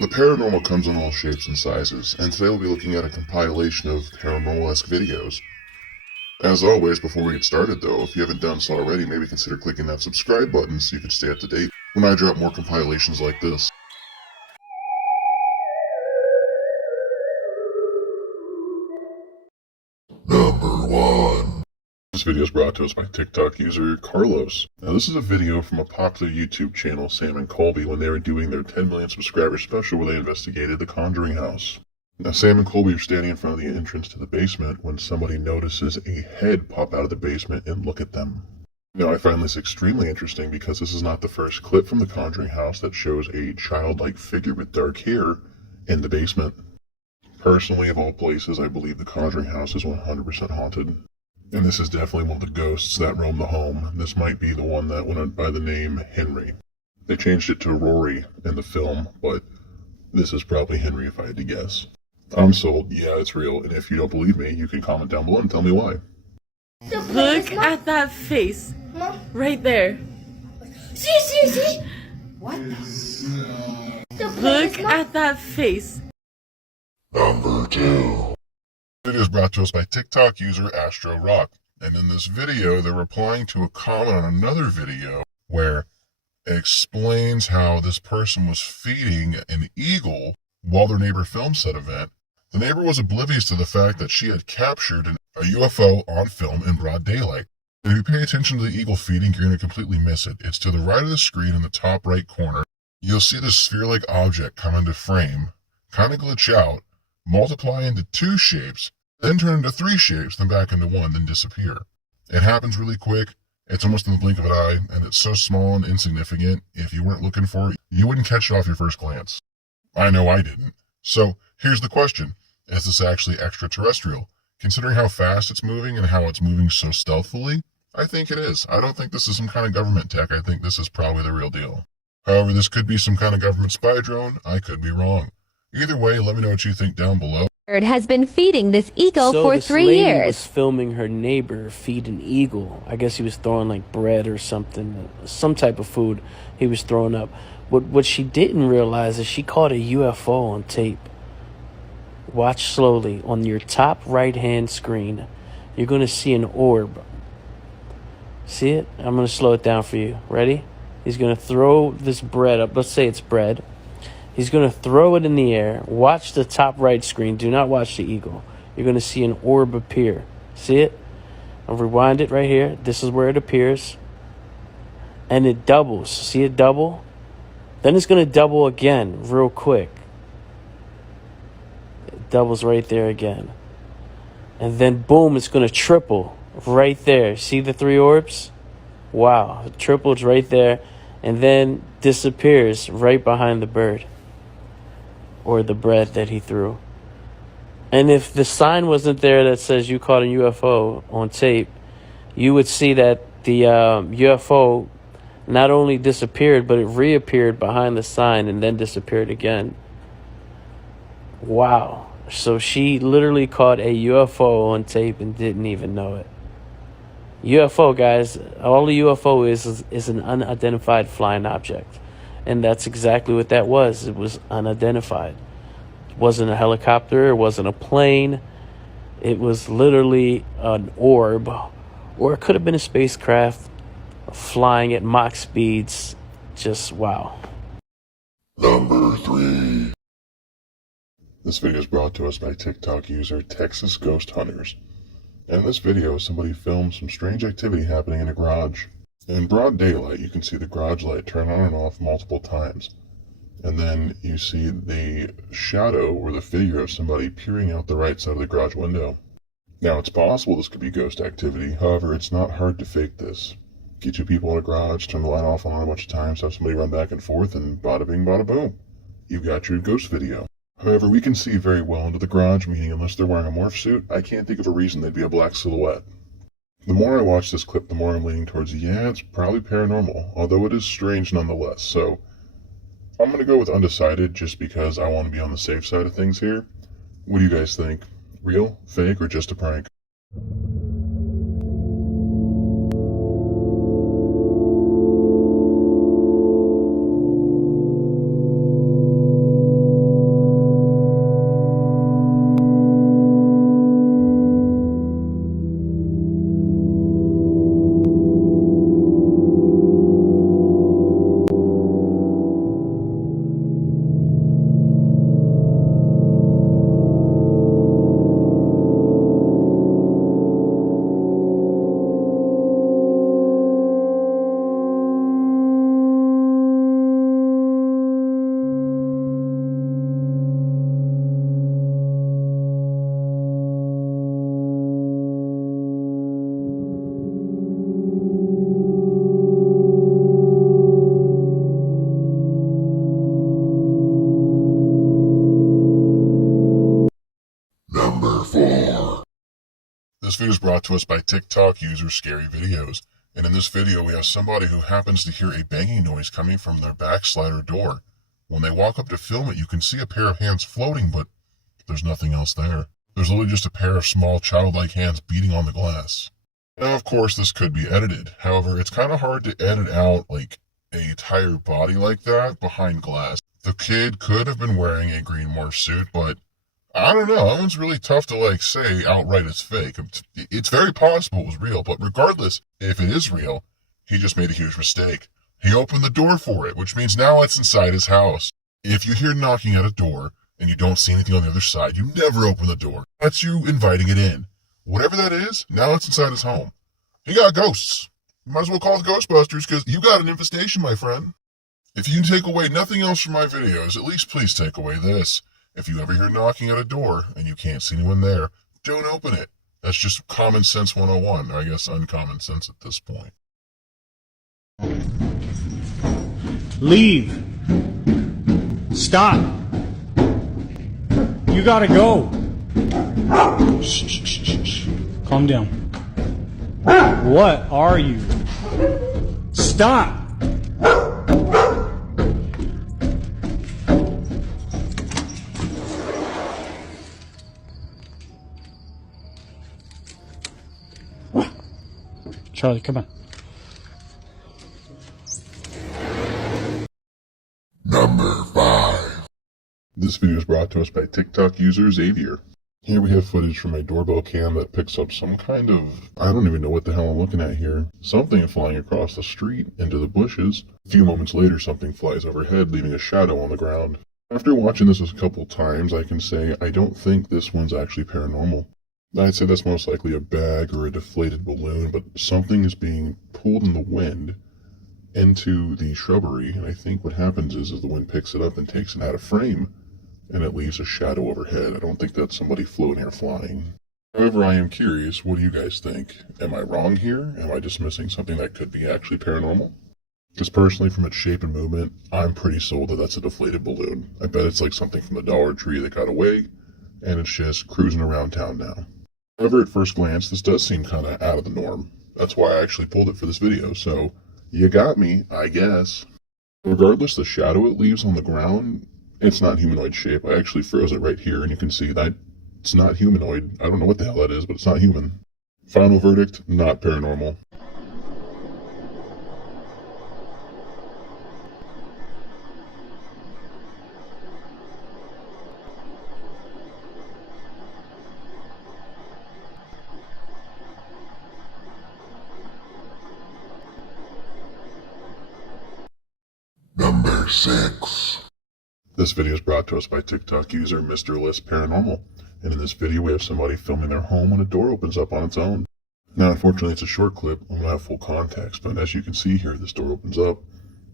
The paranormal comes in all shapes and sizes, and today we'll be looking at a compilation of paranormal-esque videos. As always, before we get started though, if you haven't done so already, maybe consider clicking that subscribe button so you can stay up to date when I drop more compilations like this. Number 1. This video is brought to us by TikTok user Carlos. Now this is a video from a popular YouTube channel, Sam and Colby, when they were doing their 10 million subscriber special where they investigated the Conjuring house. Now Sam and Colby are standing in front of the entrance to the basement when somebody notices a head pop out of the basement and look at them. Now I find this extremely interesting because this is not the first clip from the Conjuring house that shows a childlike figure with dark hair in the basement. Personally, of all places, I believe the Conjuring house is 100% haunted. And this is definitely one of the ghosts that roam the home. This might be the one that went by the name Henry. They changed it to Rory in the film, but this is probably Henry if I had to guess. I'm sold. Yeah, it's real. And if you don't believe me, you can comment down below and tell me why. Look at that face. Right there. See? What? Look at that face. Number 2. It is brought to us by TikTok user Astro Rock, and in this video they're replying to a comment on another video where it explains how this person was feeding an eagle while their neighbor filmed said event. The neighbor was oblivious to the fact that she had captured a UFO on film in broad daylight. And if you pay attention to the eagle feeding, you're going to completely miss it. It's to the right of the screen in the top right corner. You'll see this sphere-like object come into frame, kind of glitch out, multiply into 2 shapes, then turn into 3 shapes, then back into 1, then disappear. It happens really quick. It's almost in the blink of an eye, and it's so small and insignificant, if you weren't looking for it, you wouldn't catch it off your first glance. I know I didn't. So, here's the question. Is this actually extraterrestrial? Considering how fast it's moving and how it's moving so stealthily, I think it is. I don't think this is some kind of government tech. I think this is probably the real deal. However, this could be some kind of government spy drone. I could be wrong. Either way, let me know what you think down below. Has been feeding this eagle for this 3 lady years. was filming her neighbor feed an eagle. I guess he was throwing like bread or something, some type of food he was throwing up. What she didn't realize is she caught a UFO on tape. Watch slowly. On your top right hand screen, you're going to see an orb. See it? I'm going to slow it down for you. Ready? He's going to throw this bread up. Let's say it's bread. He's going to throw it in the air. Watch the top right screen. Do not watch the eagle. You're going to see an orb appear. See it? I'll rewind it right here. This is where it appears. And it doubles. See it double? Then it's going to double again real quick. It doubles right there again. And then boom, it's going to triple right there. See the 3 orbs? Wow. It tripled right there. And then disappears right behind the bird. Or the bread that he threw. And if the sign wasn't there that says you caught a UFO on tape, you would see that the UFO not only disappeared, but it reappeared behind the sign and then disappeared again. Wow. So she literally caught a UFO on tape and didn't even know it. UFO, guys, all a UFO is an unidentified flying object. And that's exactly what that was. It was unidentified. It wasn't a helicopter. It wasn't a plane. It was literally an orb. Or it could have been a spacecraft flying at Mach speeds. Just wow. Number 3. This video is brought to us by TikTok user Texas Ghost Hunters. And in this video, somebody filmed some strange activity happening in a garage. In broad daylight, you can see the garage light turn on and off multiple times. And then you see the shadow or the figure of somebody peering out the right side of the garage window. Now, it's possible this could be ghost activity. However, it's not hard to fake this. Get 2 people in a garage, turn the light off and on a bunch of times, have somebody run back and forth, and bada bing, bada boom. You've got your ghost video. However, we can see very well into the garage, meaning unless they're wearing a morph suit, I can't think of a reason they'd be a black silhouette. The more I watch this clip, the more I'm leaning towards, yeah, it's probably paranormal, although it is strange nonetheless. So I'm going to go with undecided just because I want to be on the safe side of things here. What do you guys think? Real, fake, or just a prank? Number 4. This video is brought to us by TikTok user Scary Videos. And in this video, we have somebody who happens to hear a banging noise coming from their backslider door. When they walk up to film it, you can see a pair of hands floating, but there's nothing else there. There's literally just a pair of small childlike hands beating on the glass. Now, of course, this could be edited. However, it's kind of hard to edit out like an entire body like that behind glass. The kid could have been wearing a green morph suit, but I don't know. That one's really tough to say outright it's fake. It's very possible it was real, but regardless, if it is real, he just made a huge mistake. He opened the door for it, which means now it's inside his house. If you hear knocking at a door and you don't see anything on the other side, you never open the door. That's you inviting it in. Whatever that is, now it's inside his home. He got ghosts. You might as well call it Ghostbusters because you got an infestation, my friend. If you can take away nothing else from my videos, at least please take away this. If you ever hear knocking at a door and you can't see anyone there, don't open it. That's just common sense 101, or I guess uncommon sense at this point. Leave. Stop. You gotta go. Shh, shh, shh, shh, shh. Calm down. What are you? Stop. Charlie, come on. Number 5. This video is brought to us by TikTok user Xavier. Here we have footage from a doorbell cam that picks up some kind of, I don't even know what the hell I'm looking at here. Something flying across the street into the bushes. A few moments later, something flies overhead, leaving a shadow on the ground. After watching this a couple times, I can say I don't think this one's actually paranormal. I'd say that's most likely a bag or a deflated balloon, but something is being pulled in the wind into the shrubbery, and I think what happens is the wind picks it up and takes it out of frame, and it leaves a shadow overhead. I don't think that's somebody floating or flying. However, I am curious, what do you guys think? Am I wrong here? Am I dismissing something that could be actually paranormal? Because personally, from its shape and movement, I'm pretty sold that that's a deflated balloon. I bet it's like something from the Dollar Tree that got away, and it's just cruising around town now. However, at first glance, this does seem kind of out of the norm. That's why I actually pulled it for this video, so you got me, I guess. Regardless, the shadow it leaves on the ground, it's not humanoid shape. I actually froze it right here, and you can see that it's not humanoid. I don't know what the hell that is, but it's not human. Final verdict, not paranormal. Number 6. This video is brought to us by TikTok user Mr. List Paranormal. And in this video, we have somebody filming their home when a door opens up on its own. Now, unfortunately, it's a short clip. I'm going to have full context. But as you can see here, this door opens up.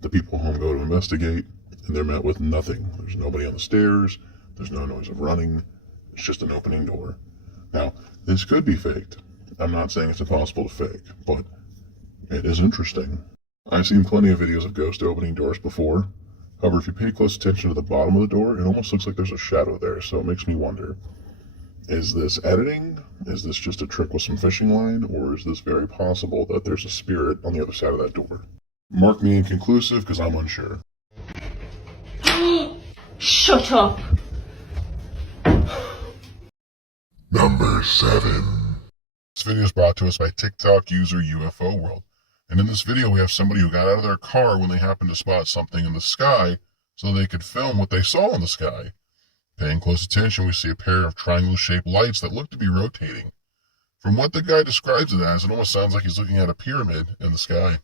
The people home go to investigate, and they're met with nothing. There's nobody on the stairs. There's no noise of running. It's just an opening door. Now, this could be faked. I'm not saying it's impossible to fake, but it is interesting. I've seen plenty of videos of ghost opening doors before. However, if you pay close attention to the bottom of the door, it almost looks like there's a shadow there, so it makes me wonder. Is this editing? Is this just a trick with some fishing line? Or is this very possible that there's a spirit on the other side of that door? Mark me inconclusive, because I'm unsure. Shut up. Number 7. This video is brought to us by TikTok user UFO World. And in this video, we have somebody who got out of their car when they happened to spot something in the sky so they could film what they saw in the sky. Paying close attention, we see a pair of triangle-shaped lights that look to be rotating. From what the guy describes it as, it almost sounds like he's looking at a pyramid in the sky.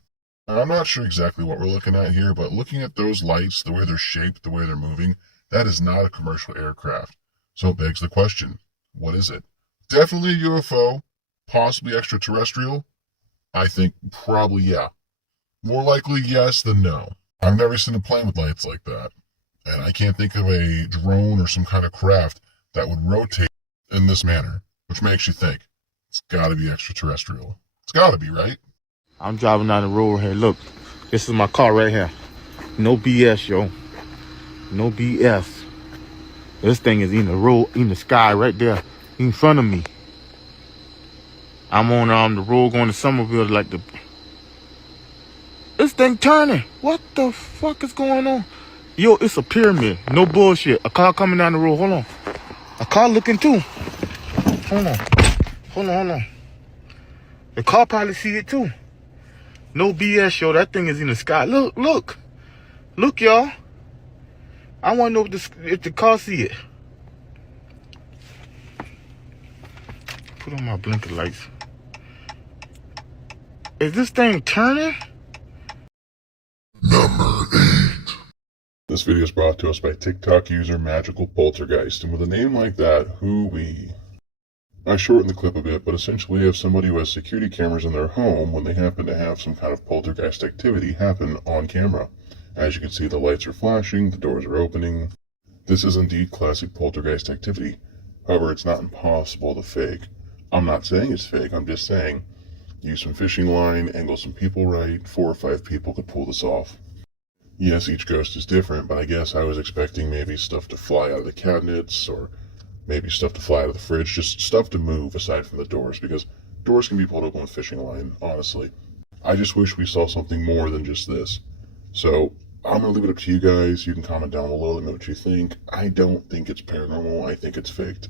Now, I'm not sure exactly what we're looking at here, but looking at those lights, the way they're shaped, the way they're moving, that is not a commercial aircraft. So it begs the question, what is it? Definitely a UFO, possibly extraterrestrial. I think probably yeah. More likely yes than no. I've never seen a plane with lights like that. And I can't think of a drone or some kind of craft that would rotate in this manner, which makes you think it's gotta be extraterrestrial. It's gotta be, right? I'm driving down the road here. Look, this is my car right here. No BS, yo. No BS. This thing is in the road, in the sky right there, in front of me. I'm on the road going to Somerville like the... This thing turning. What the fuck is going on? Yo, it's a pyramid. No bullshit. A car coming down the road. Hold on. A car looking too. Hold on. Hold on, hold on. The car probably see it too. No BS, yo. That thing is in the sky. Look, look. Look, y'all. I want to know if the car see it. Put on my blinker lights. Is this thing turning? Number 8. This video is brought to us by TikTok user Magical Poltergeist, and with a name like that, who-wee. I shortened the clip a bit, but essentially we have somebody who has security cameras in their home when they happen to have some kind of poltergeist activity happen on camera. As you can see, the lights are flashing, the doors are opening. This is indeed classic poltergeist activity. However, it's not impossible to fake. I'm not saying it's fake, I'm just saying use some fishing line, angle some people right, 4 or 5 people could pull this off. Yes, each ghost is different, but I guess I was expecting maybe stuff to fly out of the cabinets, or maybe stuff to fly out of the fridge, just stuff to move aside from the doors, because doors can be pulled open with fishing line, honestly. I just wish we saw something more than just this. So, I'm going to leave it up to you guys. You can comment down below, let me know what you think. I don't think it's paranormal, I think it's faked.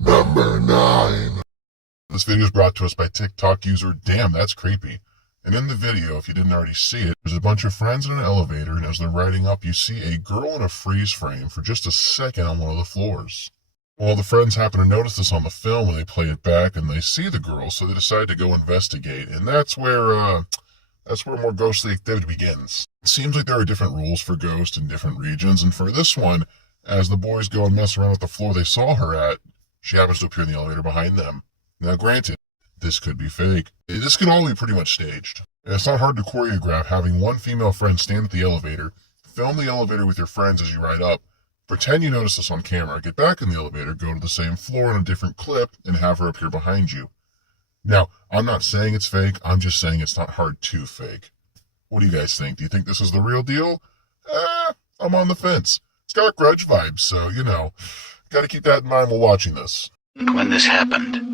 Number 9. This video is brought to us by TikTok user Damn That's Creepy. And in the video, if you didn't already see it, there's a bunch of friends in an elevator, and as they're riding up, you see a girl in a freeze frame for just a second on one of the floors. Well, the friends happen to notice this on the film, and they play it back, and they see the girl, so they decide to go investigate, and that's where more ghostly activity begins. It seems like there are different rules for ghosts in different regions, and for this one, as the boys go and mess around with the floor they saw her at, she happens to appear in the elevator behind them. Now, granted, this could be fake. This could all be pretty much staged. And it's not hard to choreograph having one female friend stand at the elevator, film the elevator with your friends as you ride up, pretend you notice this on camera, get back in the elevator, go to the same floor in a different clip, and have her appear behind you. Now, I'm not saying it's fake, I'm just saying it's not hard to fake. What do you guys think? Do you think this is the real deal? I'm on the fence. It's got Grudge vibes, so, gotta keep that in mind while watching this. When this happened,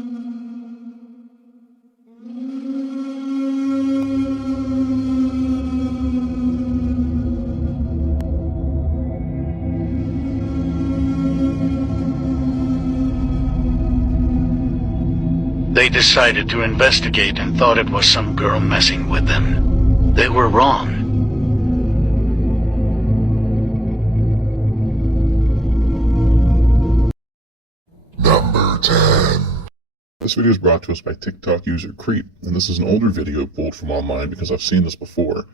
they decided to investigate and thought it was some girl messing with them. They were wrong. Number 10. This video is brought to us by TikTok user Creep, and this is an older video pulled from online because I've seen this before.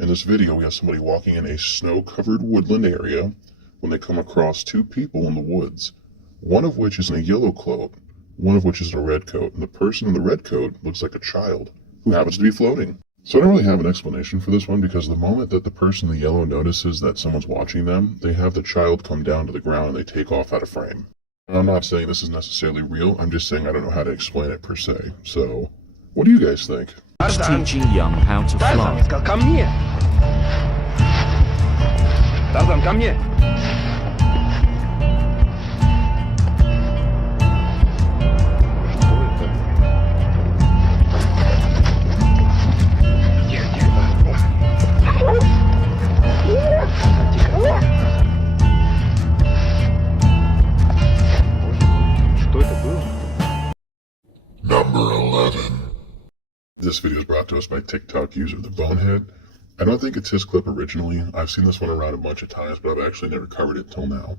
In this video, we have somebody walking in a snow-covered woodland area when they come across 2 people in the woods, one of which is in a yellow coat, one of which is in a red coat, and the person in the red coat looks like a child. who happens to be floating. So I don't really have an explanation for this one because the moment that the person in the yellow notices that someone's watching them, they have the child come down to the ground and they take off out of frame. And I'm not saying this is necessarily real, I'm just saying I don't know how to explain it per se. So, what do you guys think? Teaching young how to fly. Come here. Tarzan, come here. Number 11. This video is brought to us by TikTok user The Bonehead. I don't think it's his clip originally. I've seen this one around a bunch of times, but I've actually never covered it till now.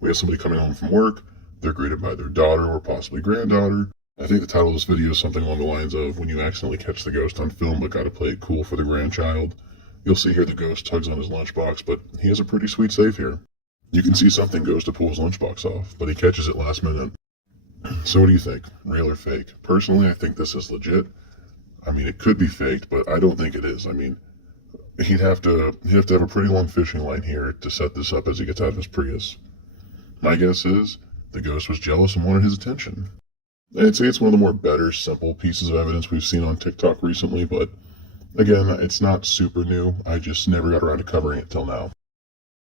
We have somebody coming home from work. They're greeted by their daughter or possibly granddaughter. I think the title of this video is something along the lines of when you accidentally catch the ghost on film but gotta play it cool for the grandchild. You'll see here the ghost tugs on his lunchbox, but he has a pretty sweet save here. You can see something goes to pull his lunchbox off, but he catches it last minute. So what do you think? Real or fake? Personally, I think this is legit. I mean, it could be faked, but I don't think it is. I mean, he'd have to have a pretty long fishing line here to set this up as he gets out of his Prius. My guess is the ghost was jealous and wanted his attention. I'd say it's one of the more better, simple pieces of evidence we've seen on TikTok recently, but again, it's not super new. I just never got around to covering it till now.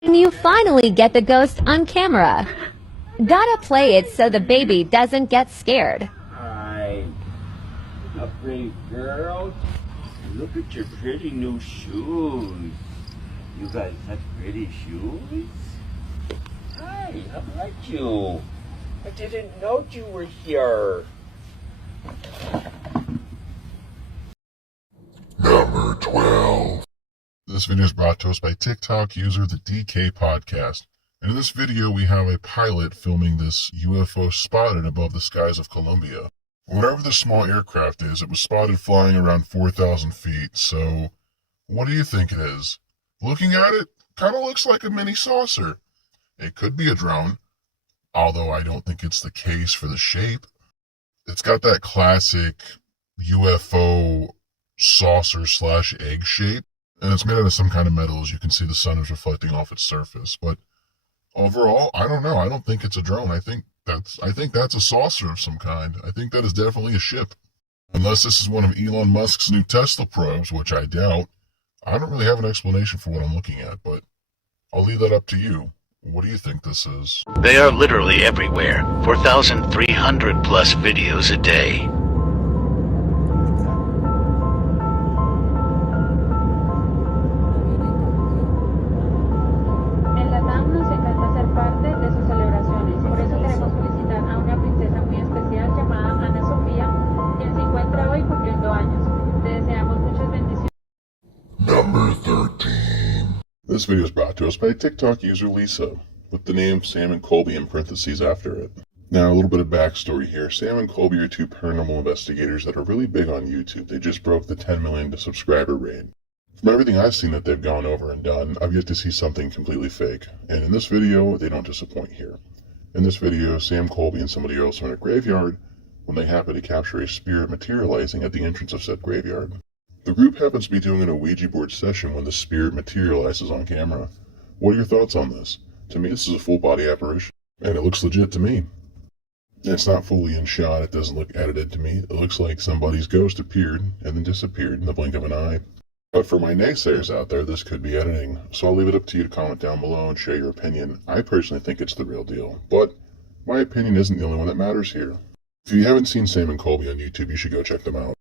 And you finally get the ghost on camera. Gotta play it so the baby doesn't get scared. Hi, a pretty girl. Look at your pretty new shoes. You got such pretty shoes. Hi, how about you? I didn't know you were here. Number 12. This video is brought to us by TikTok user the DK Podcast. And in this video, we have a pilot filming this UFO spotted above the skies of Colombia. Whatever this small aircraft is, it was spotted flying around 4,000 feet. So, what do you think it is? Looking at it, kind of looks like a mini saucer. It could be a drone, although I don't think it's the case for the shape. It's got that classic UFO saucer / egg shape, and it's made out of some kind of metal. As you can see, the sun is reflecting off its surface, but overall, I don't know. I don't think it's a drone. I think that's a saucer of some kind. I think that is definitely a ship. Unless this is one of Elon Musk's new Tesla probes, which I doubt. I don't really have an explanation for what I'm looking at, but I'll leave that up to you. What do you think this is? They are literally everywhere. 4,300 plus videos a day. Number 13. This video is brought to us by TikTok user Lisa, with the name Sam and Colby in parentheses after it. Now, a little bit of backstory here. Sam and Colby are two paranormal investigators that are really big on YouTube. They just broke the 10 million subscriber rate. From everything I've seen that they've gone over and done, I've yet to see something completely fake. And in this video, they don't disappoint here. In this video, Sam, Colby, and somebody else are in a graveyard when they happen to capture a spirit materializing at the entrance of said graveyard. The group happens to be doing a Ouija board session when the spirit materializes on camera. What are your thoughts on this? To me, this is a full body apparition, and it looks legit to me. It's not fully in shot, it doesn't look edited to me. It looks like somebody's ghost appeared and then disappeared in the blink of an eye. But for my naysayers out there, this could be editing, so I'll leave it up to you to comment down below and share your opinion. I personally think it's the real deal, but my opinion isn't the only one that matters here. If you haven't seen Sam and Colby on YouTube, you should go check them out.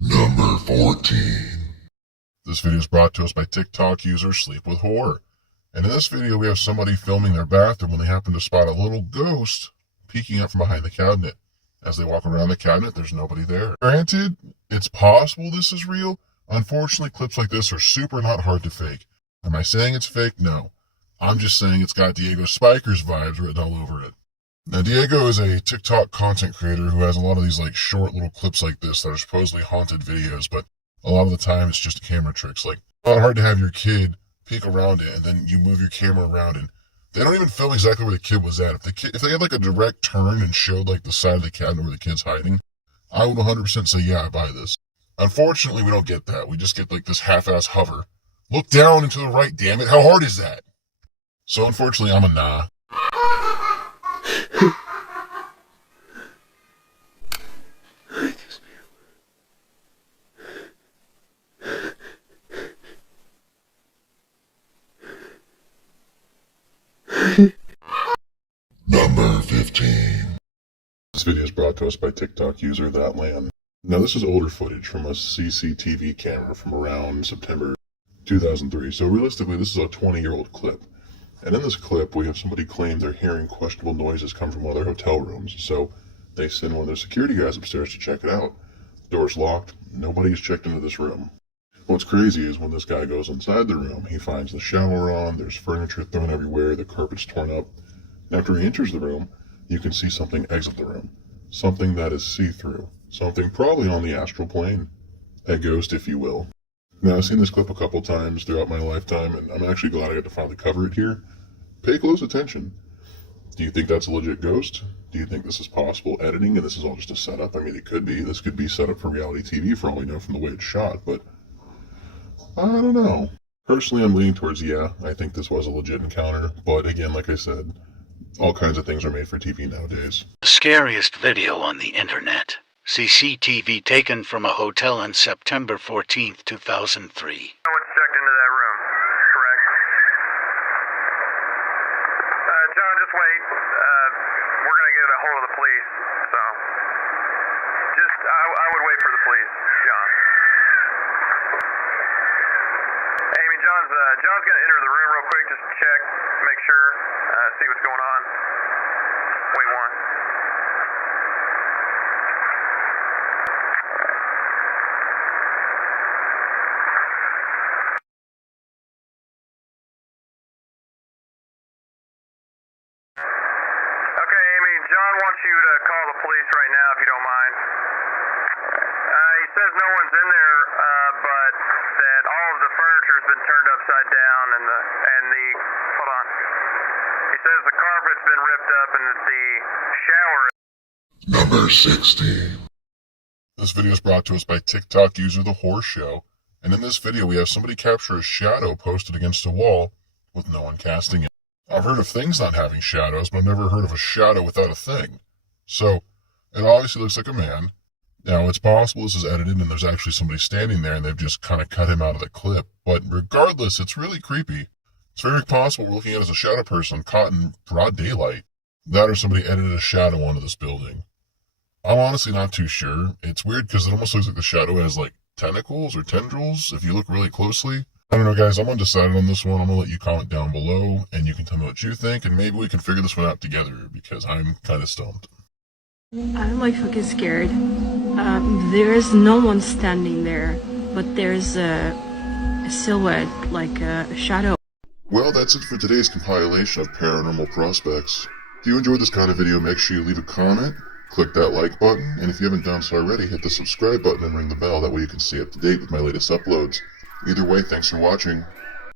Number 14. This video is brought to us by TikTok user Sleep with Horror. And in this video, we have somebody filming their bathroom when they happen to spot a little ghost peeking up from behind the cabinet. As they walk around the cabinet, there's nobody there. Granted, it's possible this is real. Unfortunately, clips like this are super not hard to fake. Am I saying it's fake? No. I'm just saying it's got Diego Spikers vibes written all over it. Now, Diego is a TikTok content creator who has a lot of these short little clips like this that are supposedly haunted videos, but a lot of the time it's just camera tricks. Like Not hard to have your kid peek around it and then you move your camera around and they don't even film exactly where the kid was at. If they had like a direct turn and showed like the side of the cabinet where the kid's hiding, I would 100% say, yeah, I buy this. Unfortunately, we don't get that. We just get like this half-ass hover. Look down and to the right, damn it. How hard is that? So unfortunately, I'm a nah. Number 15. This video is brought to us by TikTok user ThatLand. Now this is older footage from a CCTV camera from around September 2003. So realistically, this is a 20-year-old clip. And in this clip, we have somebody claim they're hearing questionable noises come from one of their hotel rooms. So they send one of their security guys upstairs to check it out. Door's locked. Nobody's checked into this room. What's crazy is when this guy goes inside the room, he finds the shower on, there's furniture thrown everywhere, the carpet's torn up. After he enters the room, you can see something exit the room. Something that is see-through. Something probably on the astral plane. A ghost, if you will. Now, I've seen this clip a couple times throughout my lifetime, and I'm actually glad I got to finally cover it here. Pay close attention. Do you think that's a legit ghost? Do you think this is possible editing and this is all just a setup? I mean, it could be. This could be set up for reality TV for all we know from the way it's shot, but I don't know. Personally, I'm leaning towards yeah, I think this was a legit encounter, but again, like I said, all kinds of things are made for TV nowadays. The scariest video on the internet. CCTV taken from a hotel on September 14th, 2003. No one's checked into that room, correct? John, just wait. We're going to get a hold of the police, so I would wait for the police, John. Amy, John's going to enter the room real quick, just to check, make sure, see what's going on. Wait one. Okay, Amy, John wants you to call the police right now if you don't mind. He says no one's in there, but that all of the furniture's been turned upside down and the hold on. He says the carpet's been ripped up and that the shower. Number 16. This video is brought to us by TikTok user The Horse Show, and in this video we have somebody capture a shadow posted against a wall with no one casting it. I've heard of things not having shadows, but I've never heard of a shadow without a thing. So, it obviously looks like a man. Now, it's possible this is edited and there's actually somebody standing there and they've just kind of cut him out of the clip, but regardless, it's really creepy. It's very possible we're looking at as a shadow person caught in broad daylight. That or somebody edited a shadow onto this building. I'm honestly not too sure. It's weird because it almost looks like the shadow has like tentacles or tendrils if you look really closely. I don't know, guys. I'm undecided on this one. I'm going to let you comment down below and you can tell me what you think and maybe we can figure this one out together because I'm kind of stumped. I'm like fucking scared. There is no one standing there, but there's a silhouette, like a shadow. Well, that's it for today's compilation of Paranormal Prospects. If you enjoyed this kind of video, make sure you leave a comment, click that like button, and if you haven't done so already, hit the subscribe button and ring the bell. That way you can stay up to date with my latest uploads. Either way, thanks for watching.